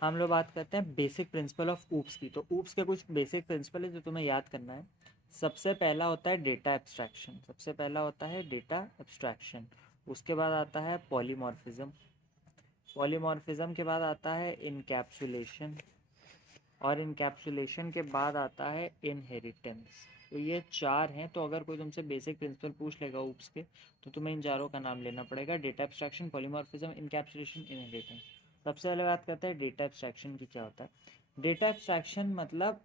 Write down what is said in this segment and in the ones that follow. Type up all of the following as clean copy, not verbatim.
हम लोग बात करते हैं बेसिक प्रिंसिपल ऑफ ऊप्स की। तो ऊप्स के कुछ बेसिक प्रिंसिपल है जो तुम्हें याद करना है। सबसे पहला होता है डेटा एब्स्ट्रैक्शन। सबसे पहला होता है डेटा एब्स्ट्रैक्शन। उसके बाद आता है पॉलीमॉर्फिज्म। पॉलीमॉर्फिज्म के बाद आता है इनकैप्सुलेशन, और इनकैप्सुलेशन के बाद आता है इनहेरिटेंस। तो ये चार हैं। तो अगर कोई तुमसे बेसिक प्रिंसिपल पूछ लेगा ऊप्स के, तो तुम्हें इन चारों का नाम लेना पड़ेगा: data abstraction, polymorphism, encapsulation, inheritance. सबसे पहले बात करते हैं डेटा एब्स्ट्रैक्शन की क्या होता है। डेटा एब्स्ट्रैक्शन मतलब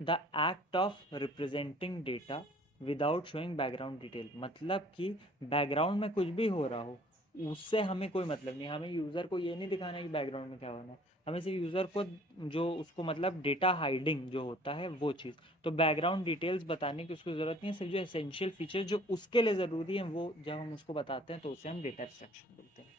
the act of representing data without showing background detail. मतलब कि बैकग्राउंड में कुछ भी हो रहा हो, उससे हमें कोई मतलब नहीं। हमें यूज़र को ये नहीं दिखाना कि बैकग्राउंड में क्या होना है। हमें सिर्फ यूज़र को जो उसको मतलब डेटा हाइडिंग जो होता है वो चीज़। तो बैकग्राउंड डिटेल्स बताने की उसको ज़रूरत नहीं है। सिर्फ जो एसेंशियल फीचर जो उसके लिए ज़रूरी है वो जब हम उसको बताते हैं तो उसे हम डेटा एब्स्ट्रैक्शन बोलते हैं।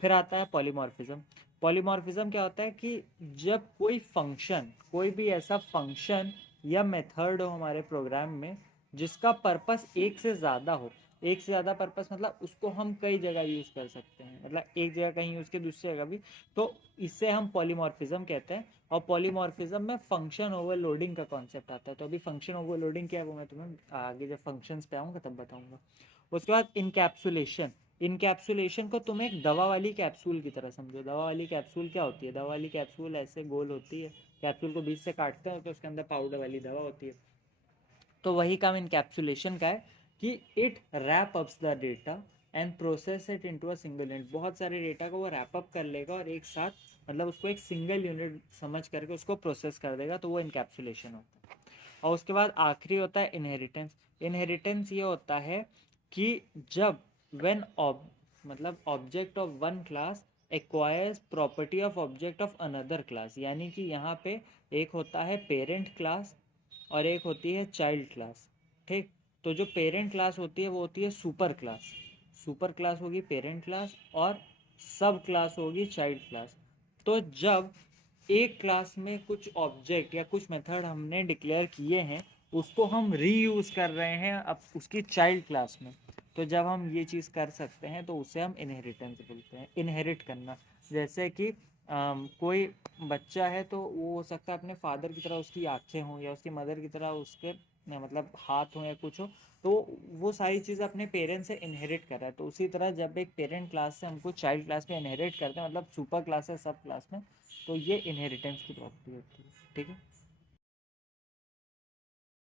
फिर आता है पॉलीमॉर्फिज्म। पॉलीमॉर्फिज्म क्या होता है कि जब कोई फंक्शन, कोई भी ऐसा फंक्शन या मेथड हो हमारे प्रोग्राम में जिसका पर्पस एक से ज़्यादा हो। एक से ज़्यादा पर्पस मतलब उसको हम कई जगह यूज़ कर सकते हैं, मतलब एक जगह कहीं यूज़ के दूसरी जगह भी। तो इससे हम पॉलीमॉर्फिज्म कहते हैं। और पॉलीमॉर्फिज्म में फंक्शन ओवरलोडिंग का कॉन्सेप्ट आता है। तो अभी फंक्शन ओवरलोडिंग क्या है वो मैं तुम्हें आगे जब फंक्शंस पे आऊँगा तब बताऊँगा। उसके बाद इनकैप्सुलेशन। इनकैप्सुलेशन को तुम एक दवा वाली कैप्सूल की तरह समझो। दवा वाली कैप्सूल क्या होती है? दवा वाली कैप्सूल ऐसे गोल होती है, कैप्सूल को बीच से काटते हैं तो उसके अंदर पाउडर वाली दवा होती है। तो वही काम इनकैप्सुलेशन का है कि it wrap ups the data and process it into a single unit. बहुत सारे डेटा को वो रैप अप कर लेगा और एक साथ मतलब उसको एक सिंगल यूनिट समझ करके उसको प्रोसेस कर देगा। तो वो इनकैप्सुलेशन होता है। और उसके बाद आखिरी होता है इनहेरिटेंस। इनहेरिटेंस ये होता है कि जब व्हेन मतलब object of one class acquires property of object of another class. यानी कि यहाँ पे एक होता है पेरेंट क्लास और एक होती है चाइल्ड क्लास। ठीक। तो जो पेरेंट क्लास होती है वो होती है सुपर क्लास। सुपर क्लास होगी पेरेंट क्लास और सब क्लास होगी चाइल्ड क्लास। तो जब एक क्लास में कुछ ऑब्जेक्ट या कुछ मेथड हमने डिक्लेयर किए हैं उसको हम रीयूज कर रहे हैं अब उसकी चाइल्ड क्लास में, तो जब हम ये चीज़ कर सकते हैं तो उसे हम इनहेरिटेंस बोलते हैं। इनहेरिट करना, जैसे कि कोई बच्चा है तो वो हो सकता है अपने फादर की तरह उसकी आंखें हों या उसकी मदर की तरह उसके मतलब हाथ हो या कुछ हो। तो वो सारी चीज़ अपने पेरेंट्स से इनहेरिट कर रहा है। तो उसी तरह जब एक पेरेंट क्लास से हमको चाइल्ड क्लास में इनहेरिट करते हैं मतलब सुपर क्लास है सब क्लास में, तो ये इनहेरिटेंस की प्रॉपर्टी होती है। ठीक है।